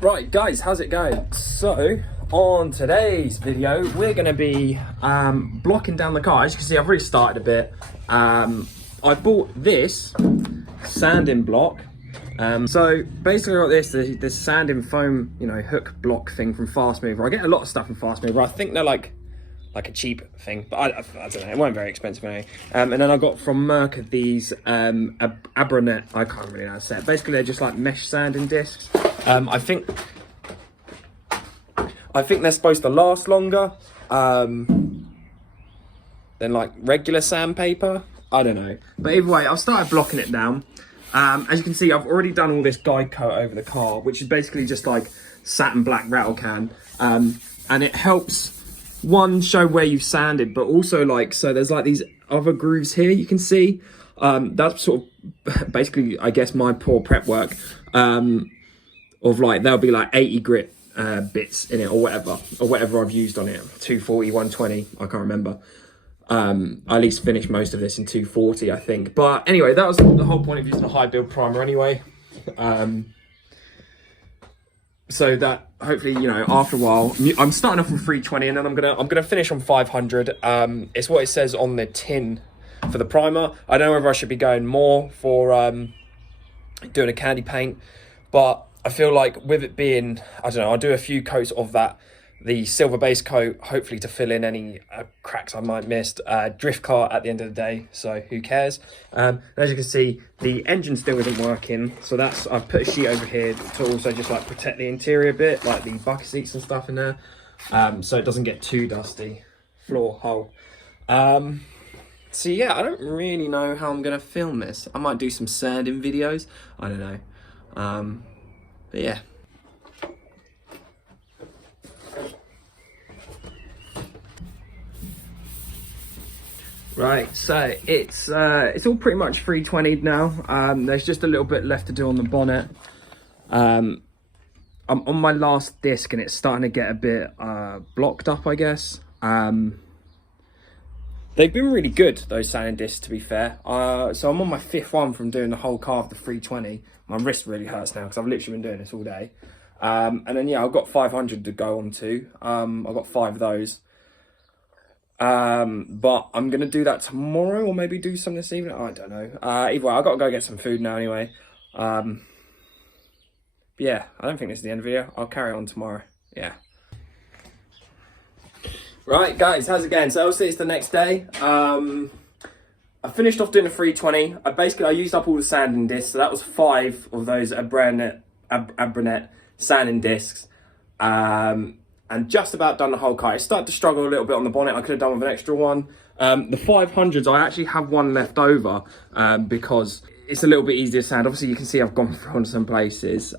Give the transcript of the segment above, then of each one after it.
Right guys, how's it going? So on today's video we're going to be blocking down the car. As you can see, I've already started a bit. I bought this sanding block. So basically like this sanding foam, you know, hook block thing from Fast Mover. I get a lot of stuff from Fast Mover. I think they're like a cheap thing, but I don't know, it wasn't very expensive anyway. And then I got from Merc these Abranet, I can't really know how to say it. Basically they're just like mesh sanding discs. I think they're supposed to last longer than like regular sandpaper. I don't know, but either way, I've started blocking it down. As you can see, I've already done all this guide coat over the car, which is basically just like satin black rattle can, and it helps one show where you've sanded, but also like, so there's like these other grooves here you can see. That's sort of basically, I guess, my poor prep work. Of like, there'll be like 80 grit bits in it or whatever I've used on it. 240, 120, I can't remember. I at least finished most of this in 240, I think. But anyway, that was the whole point of using a high build primer anyway. So that hopefully, you know, after a while, I'm starting off with 320 and then I'm gonna finish on 500. It's what it says on the tin for the primer. I don't know whether I should be going more for doing a candy paint, but I feel like with it being, I don't know, I'll do a few coats of that, the silver base coat, hopefully to fill in any cracks I might missed. Drift car at the end of the day, so who cares? As you can see, the engine still isn't working, so that's, I've put a sheet over here to also just like protect the interior bit, like the bucket seats and stuff in there, so it doesn't get too dusty. Floor hole. So yeah, I don't really know how I'm gonna film this. I might do some sanding videos, I don't know. But yeah. Right, so it's all pretty much 320'd now. There's just a little bit left to do on the bonnet. I'm on my last disc and it's starting to get a bit blocked up, I guess. They've been really good, those sanding discs, to be fair. So I'm on my 5th one from doing the whole car of the 320. My wrist really hurts now because I've literally been doing this all day. And then yeah, I've got 500 to go on to. I've got 5 of those. But I'm gonna do that tomorrow, or maybe do some this evening. I don't know. Either way, I've got to go get some food now anyway. But yeah, I don't think this is the end of the video. I'll carry on tomorrow. Yeah. Right, guys, how's it going? So obviously it's the next day. I finished off doing the 320. I used up all the sanding discs, so that was 5 of those Abranet sanding discs. And just about done the whole car. I started to struggle a little bit on the bonnet. I could have done with an extra one. The 500s, I actually have one left over because it's a little bit easier to sand. Obviously, you can see I've gone through on some places.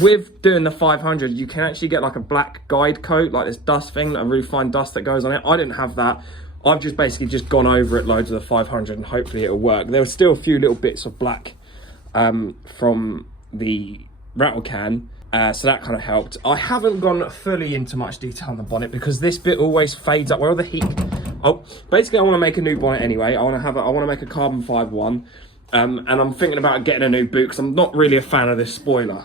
With doing the 500, you can actually get like a black guide coat, like this dust thing, a really fine dust that goes on it. I didn't have that. I've just basically just gone over it loads of the 500 and hopefully it'll work. There were still a few little bits of black from the rattle can. So that kind of helped. I haven't gone fully into much detail on the bonnet because this bit always fades up. Where all the heat... Oh, basically I want to make a new bonnet anyway. I want to make a carbon fiber one. And I'm thinking about getting a new boot because I'm not really a fan of this spoiler.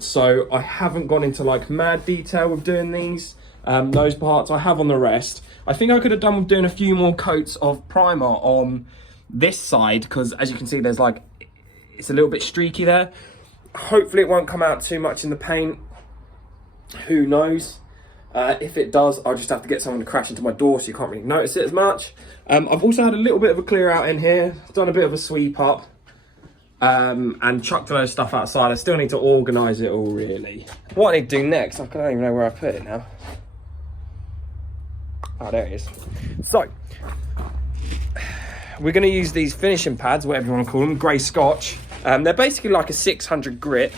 So I haven't gone into like mad detail with doing these, those parts. I have on the rest. I think I could have done with doing a few more coats of primer on this side because as you can see, there's like, it's a little bit streaky there. Hopefully it won't come out too much in the paint. Who knows? If it does, I'll just have to get someone to crash into my door so you can't really notice it as much. I've also had a little bit of a clear out in here, done a bit of a sweep up, and chucked all those stuff outside. I still need to organise it all really. What I need to do next, I don't even know where I put it now. Oh, there it is. So, we're going to use these finishing pads, whatever you want to call them, grey Scotch. They're basically like a 600 grit.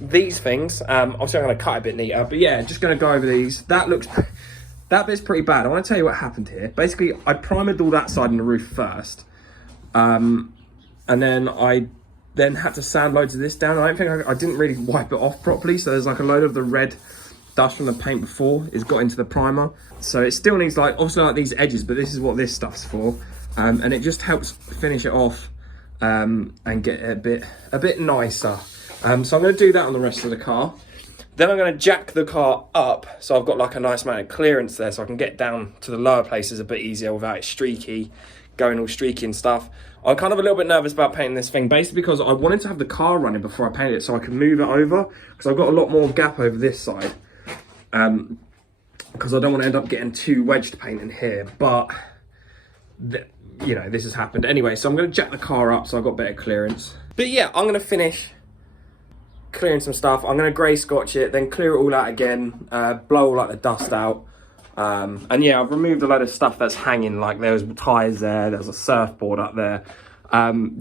These things, obviously I'm going to cut a bit neater, but yeah, just going to go over these. That bit's pretty bad. I want to tell you what happened here. Basically, I primered all that side on the roof first, and then I had to sand loads of this down. I don't think I didn't really wipe it off properly, so there's like a load of the red dust from the paint before it's got into the primer. So it still needs like, obviously like these edges, but this is what this stuff's for. And it just helps finish it off and get it a bit nicer. So I'm going to do that on the rest of the car. Then I'm going to jack the car up so I've got like a nice amount of clearance there so I can get down to the lower places a bit easier without it streaky, going all streaky and stuff. I'm kind of a little bit nervous about painting this thing, basically because I wanted to have the car running before I painted it so I could move it over, because I've got a lot more gap over this side. Because I don't want to end up getting too wedged paint in here, but you know, this has happened anyway. So I'm going to jack the car up so I've got better clearance. But yeah, I'm going to finish clearing some stuff. I'm going to grey scotch it, then clear it all out again, blow all like the dust out. And yeah, I've removed a load of stuff that's hanging, like there was tyres there's a surfboard up there,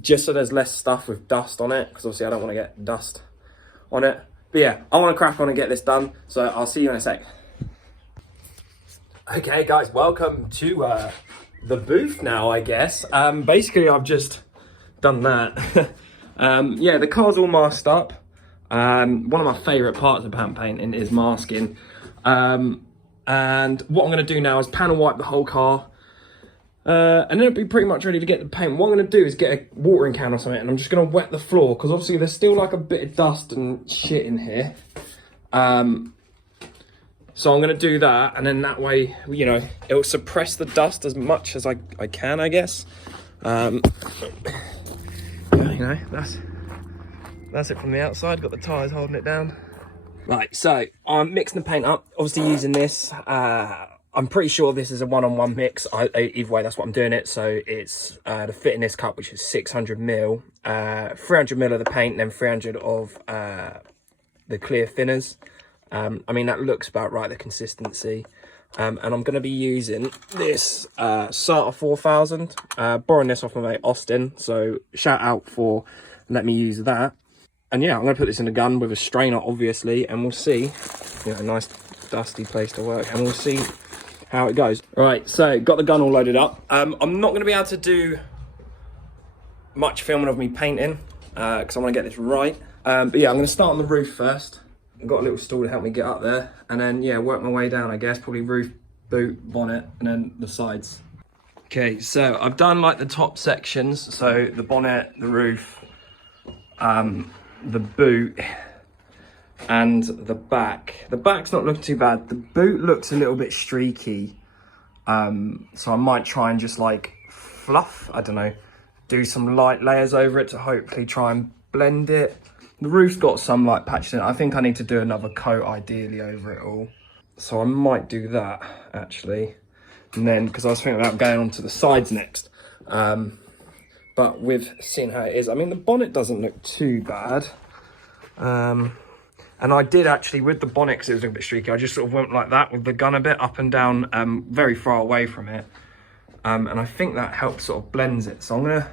just so there's less stuff with dust on it, because obviously I don't want to get dust on it. But yeah, I want to crack on and get this done, so I'll see you in a sec. Okay guys, welcome to the booth now, I guess. Basically I've just done that. Yeah, the car's all masked up. One of my favourite parts of pan painting is masking. And what I'm going to do now is panel wipe the whole car. And then it'll be pretty much ready to get the paint. What I'm going to do is get a watering can or something, and I'm just going to wet the floor, because obviously there's still like a bit of dust and shit in here. So I'm going to do that, and then that way, you know, it'll suppress the dust as much as I can, I guess. You know, that's it from the outside. Got the tyres holding it down. Right, so I'm mixing the paint up, obviously using this. I'm pretty sure this is a one-on-one mix. Either way, that's what I'm doing it. So it's the fit in this cup, which is 600ml, 300ml of the paint, and then 300 of the clear thinners. I mean, that looks about right, the consistency. And I'm going to be using this Sartor 4000, borrowing this off my mate Austin. So shout out for letting me use that. And yeah, I'm going to put this in a gun with a strainer, obviously, and we'll see. You know, a nice dusty place to work, and we'll see how it goes. Right, so got the gun all loaded up. I'm not going to be able to do much filming of me painting, because I want to get this right. But yeah, I'm going to start on the roof first. I've got a little stool to help me get up there, and then yeah, work my way down, I guess. Probably roof, boot, bonnet, and then the sides. Okay, so I've done like the top sections, so the bonnet, the roof, the boot, and the back. The back's not looking too bad. The boot looks a little bit streaky, so I might try and just like fluff, I don't know, do some light layers over it to hopefully try and blend it. The roof's got some light patches in it. I think I need to do another coat ideally over it all, so I might do that actually. And then, because I was thinking about going on to the sides next, but with seeing how it is, I mean, the bonnet doesn't look too bad. And I did actually, with the bonnet, because it was a bit streaky, I just sort of went like that with the gun a bit up and down, very far away from it. And I think that helps sort of blends it. So I'm going to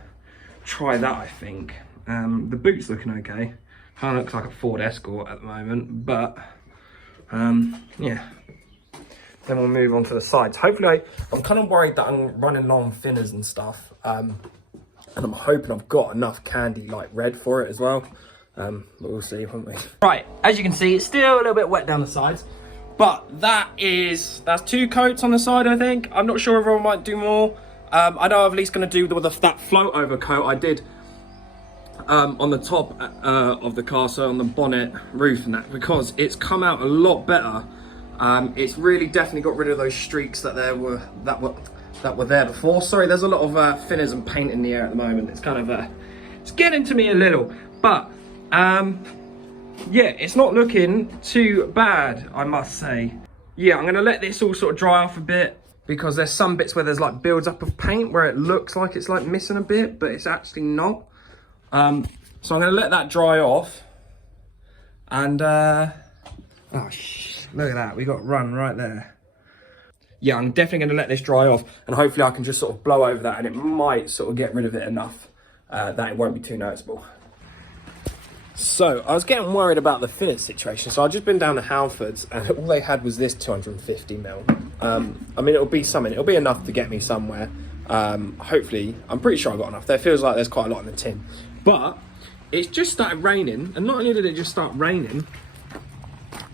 try that, I think. The boot's looking okay. Kind of looks like a Ford Escort at the moment, but yeah. Then we'll move on to the sides. Hopefully, I'm kind of worried that I'm running low on thinners and stuff. And I'm hoping I've got enough candy like red for it as well. But we'll see, won't we? Right, as you can see, it's still a little bit wet down the sides. But that's 2 coats on the side, I think. I'm not sure if I might do more. I know I'm at least going to do that float over coat I did on the top of the car, so on the bonnet, roof and that, because it's come out a lot better. It's really definitely got rid of those streaks that were there before. Sorry, there's a lot of thinners and paint in the air at the moment. It's kind of it's getting to me a little, but yeah, it's not looking too bad, I must say. Yeah, I'm gonna let this all sort of dry off a bit, because there's some bits where there's like builds up of paint where it looks like it's like missing a bit, but it's actually not. So I'm gonna let that dry off, and oh look at that, we got run right there. Yeah, I'm definitely gonna let this dry off, and hopefully I can just sort of blow over that, and it might sort of get rid of it enough that it won't be too noticeable. So I was getting worried about the finish situation, so I've just been down to Halfords, and all they had was this 250ml. I mean, it'll be something, it'll be enough to get me somewhere. Hopefully, I'm pretty sure I got enough. There feels like there's quite a lot in the tin, but it's just started raining, and not only did it just start raining,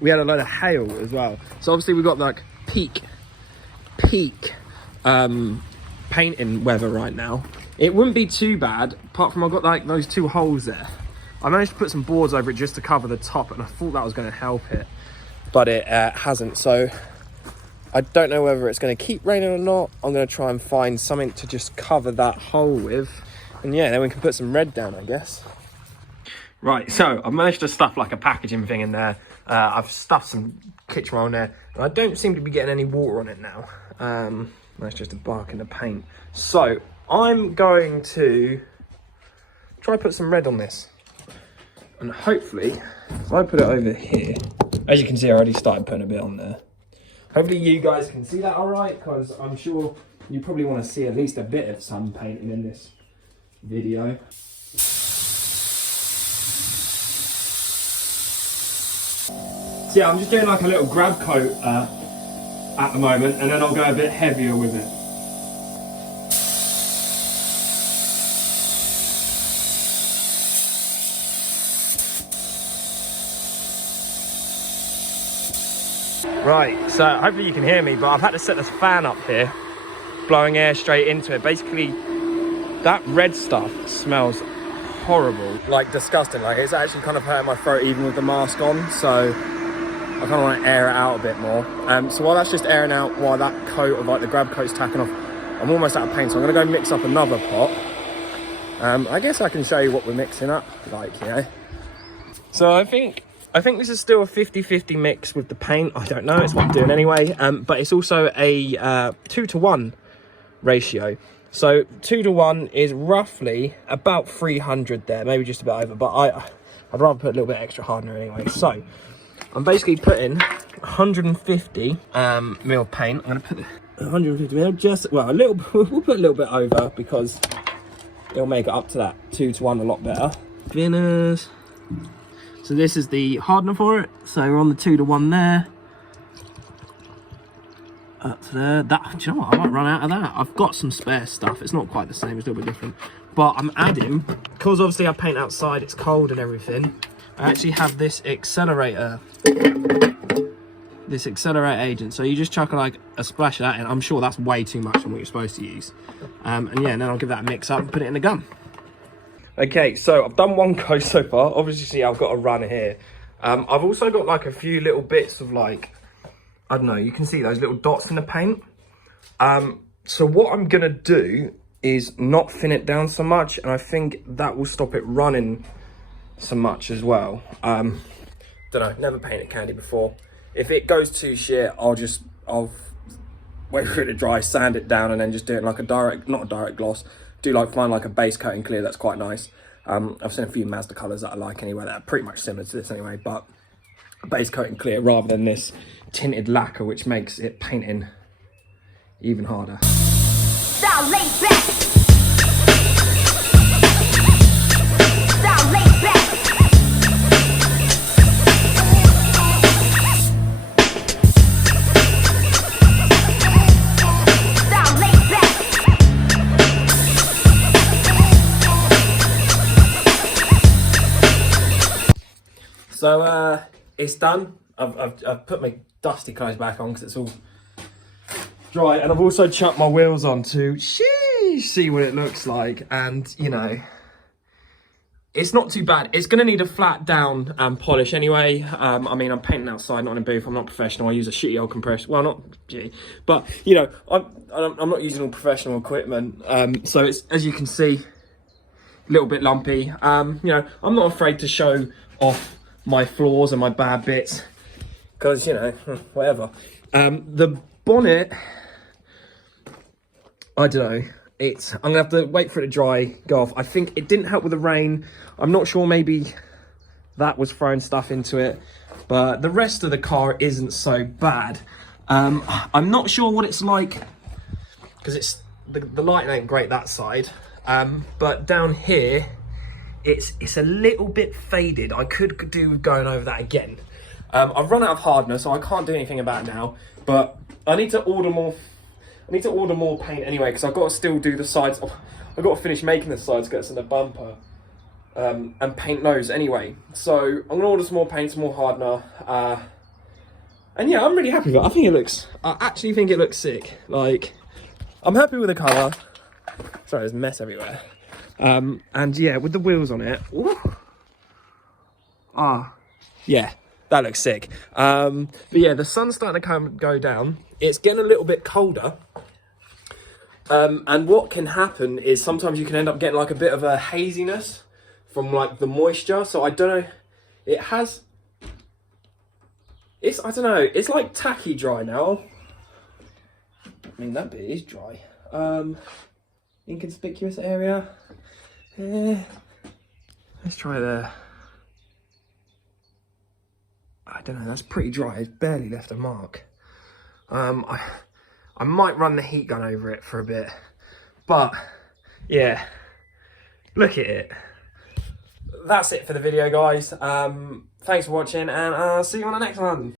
we had a load of hail as well. So obviously we've got like peak painting weather right now. It wouldn't be too bad, apart from I've got like those 2 holes there. I managed to put some boards over it just to cover the top, and I thought that was going to help it, but it hasn't. So I don't know whether it's going to keep raining or not. I'm going to try and find something to just cover that hole with, and yeah, then we can put some red down, I guess. Right, so I've managed to stuff like a packaging thing in there. I've stuffed some kitchen roll in there, and I don't seem to be getting any water on it now. That's just a bark in the paint. So I'm going to try put some red on this, and hopefully, if I put it over here, as you can see, I already started putting a bit on there. Hopefully you guys can see that all right, because I'm sure you probably want to see at least a bit of sun painting in this video. So yeah, I'm just doing like a little grab coat at the moment, and then I'll go a bit heavier with it. Right, so hopefully you can hear me, but I've had to set this fan up here, blowing air straight into it. Basically, that red stuff smells horrible, like disgusting. Like, it's actually kind of hurting my throat even with the mask on, so I kind of want to air it out a bit more. So while that's just airing out, while that coat of like the grab coat's tacking off, I'm almost out of paint, so I'm going to go mix up another pot. I guess I can show you what we're mixing up, like, you know. So I think this is still a 50-50 mix with the paint. I don't know, it's what I'm doing anyway. But it's also a 2-to-1 ratio. So 2-to-1 is roughly about 300 there, maybe just about over. But I'd rather put a little bit extra hardener anyway. So I'm basically putting 150 mil paint. I'm going to put 150 mil, just, well, a little, we'll put a little bit over because it'll make it up to that 2-to-1 a lot better. Thinners. So this is the hardener for it. So we're on the 2-to-1 there. Up to there. That, do you know what? I might run out of that. I've got some spare stuff. It's not quite the same. It's a little bit different. But I'm adding, because obviously I paint outside, it's cold and everything. I actually have this accelerator. This accelerator agent. So you just chuck like a splash of that in. I'm sure that's way too much than what you're supposed to use. And yeah, and then I'll give that a mix up and put it in the gun. Okay, so I've done one coat so far. Obviously, see, I've got a run here. I've also got like a few little bits of like, I don't know, you can see those little dots in the paint. So what I'm gonna do is not thin it down so much, and I think that will stop it running so much as well. Don't know, never painted candy before. If it goes too shit, I'll wait for it to dry, sand it down, and then just do it like a direct, not a direct gloss. Do like find like a base coat and clear that's quite nice. I've seen a few Mazda colours that I like anyway that are pretty much similar to this anyway, but a base coat and clear rather than this tinted lacquer, which makes it painting even harder. Style laid back. Style laid back. Style laid back. So it's done. I've put my dusty clothes back on because it's all dry, and I've also chucked my wheels on to see what it looks like. And you know, it's not too bad. It's going to need a flat down polish anyway. I mean, I'm painting outside, not in a booth. I'm not professional. I use a shitty old compressor. Well, not shitty, but you know, I'm not using all professional equipment. So it's, as you can see, a little bit lumpy. You know, I'm not afraid to show off my flaws and my bad bits because, you know, whatever. The bonnet, I don't know. I'm gonna have to wait for it to dry, go off. I think it didn't help with the rain. I'm not sure, maybe that was throwing stuff into it, but the rest of the car isn't so bad. I'm not sure what it's like because it's the lighting ain't great that side, but down here it's a little bit faded. I could do going over that again. I've run out of hardener, so I can't do anything about it now, but I need to order more. I need to order more paint anyway, because I've got to still do the sides. I've got to finish making the side skirts and the bumper and paint those anyway. So I'm going to order some more paint, some more hardener. And yeah, I'm really happy with it. I actually think it looks sick. Like, I'm happy with the colour. Sorry, there's mess everywhere. And yeah, with the wheels on it. Yeah, that looks sick. But yeah, the sun's starting to go down. It's getting a little bit colder. And what can happen is sometimes you can end up getting like a bit of a haziness from like the moisture. So I don't know, I don't know, it's like tacky dry now. I mean, that bit is dry. Inconspicuous area. Let's try there. I don't know, that's pretty dry. It's barely left a mark. I might run the heat gun over it for a bit. But, yeah. Look at it. That's it for the video, guys. Thanks for watching, and I'll see you on the next one.